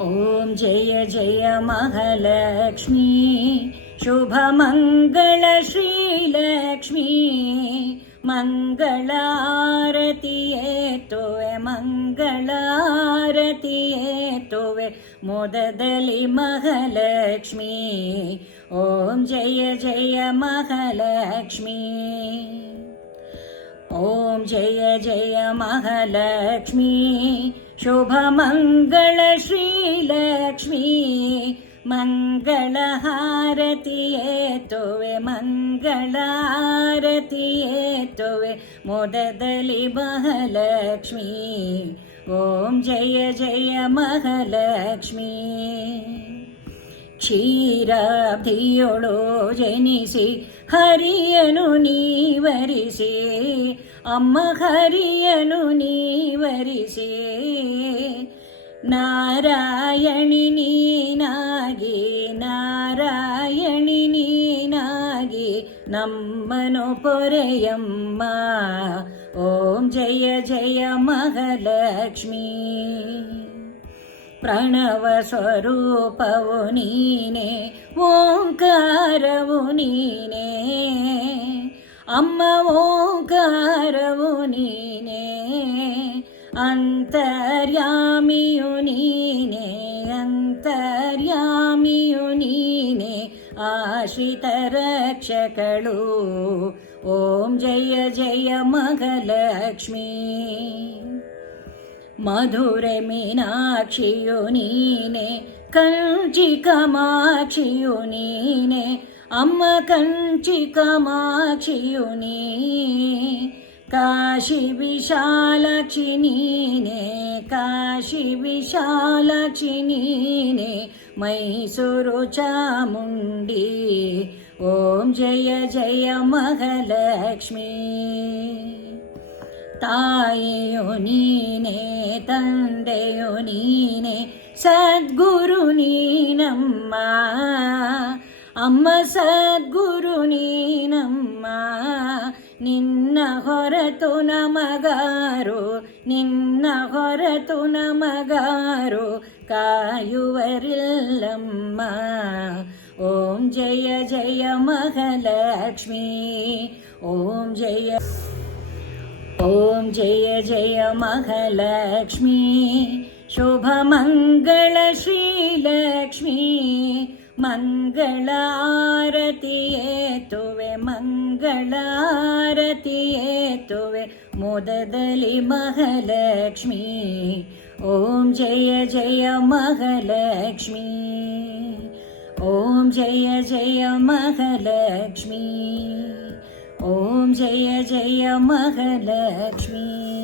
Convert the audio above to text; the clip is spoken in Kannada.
ॐ जय जय महालक्ष्मी शुभमङ्गल श्रीलक्ष्मी मङ्गलारतिये तोवे मङ्गलारतिये तोवे मोददलि महालक्ष्मी ॐ जय जय महालक्ष्मी ॐ जय जय महालक्ष्मी शुभमङ्गल श्रीलक्ष्मी मङ्गलहारतिये तोवे मङ्गलारतिये तोवे मोददलि महालक्ष्मी ॐ जय जय महालक्ष्मी ಕ್ಷೀರಾಬ್ಧಿಯೊಳು ಜನಿಸಿ ಹರಿಯನು ನೀವರಿಸಿ ಅಮ್ಮ ಹರಿಯನು ನೀವರಿಸಿ ನಾರಾಯಣಿ ನೀನಾಗಿ ನಾರಾಯಣಿ ನೀನಾಗಿ ನಮ್ಮನು ಪೊರೆಯಮ್ಮ ಓಂ ಜಯ ಜಯ ಮಹಾಲಕ್ಷ್ಮೀ ಪ್ರಣವ ಸ್ವರೂಪವು ನೀನೆ ಓಂಕಾರವು ನೀನೆ ಅಮ್ಮ ಓಂಕಾರವು ನೀನೆ ಅಂತರ್ಯಾಮಿಯು ನೀನೆ ಅಂತರ್ಯಾಮಿಯು ನೀನೆ ಆಶ್ರಿತ ರಕ್ಷಕಳು ಓಂ ಜಯ ಜಯ ಮಹಾಲಕ್ಷ್ಮೀ ಮಧುರೆ ಮೀನಾಕ್ಷಿಯು ನೀನೆ ಕಂಚಿ ಕಾಮಾಕ್ಷಿಯು ನೀನೆ ಅಮ್ಮ ಕಂಚಿ ಕಾಮಾಕ್ಷಿಯು ನೀ ಕಾಶಿ ವಿಶಾಲಾಕ್ಷಿ ನೀನೆ ಕಾಶಿ ವಿಶಾಲಾಕ್ಷಿ ನೀನೆ ಮೈಸೂರು ಚಾಮುಂಡಿ ಓಂ ಜಯ ಜಯ ಮಹಾಲಕ್ಷ್ಮೀ ತಾಯಿಯು ನೀನೆ ತಂದೆಯು ನೀನೆ ಸದ್ಗುರು ನೀನಮ್ಮ ಅಮ್ಮ ಸದ್ಗುರು ನೀನಮ್ಮ ನಿನ್ನ ಹೊರತು ನಮಗಾರು ನಿನ್ನ ಹೊರತು ನಮಗಾರು ಕಾಯುವರಿಲ್ಲಮ್ಮ ಓಂ ಜಯ ಜಯ ಮಹಾಲಕ್ಷ್ಮೀ ಓಂ ಜಯ ॐ जय जय महालक्ष्मी शुभमङ्गल श्रीलक्ष्मी मङ्गलारतिये तोवे मङ्गलारतिये तोवे मोददलि महालक्ष्मी ॐ जय जय महालक्ष्मी ॐ जय जय महालक्ष्मी ॐ जय जय महालक्ष्मी।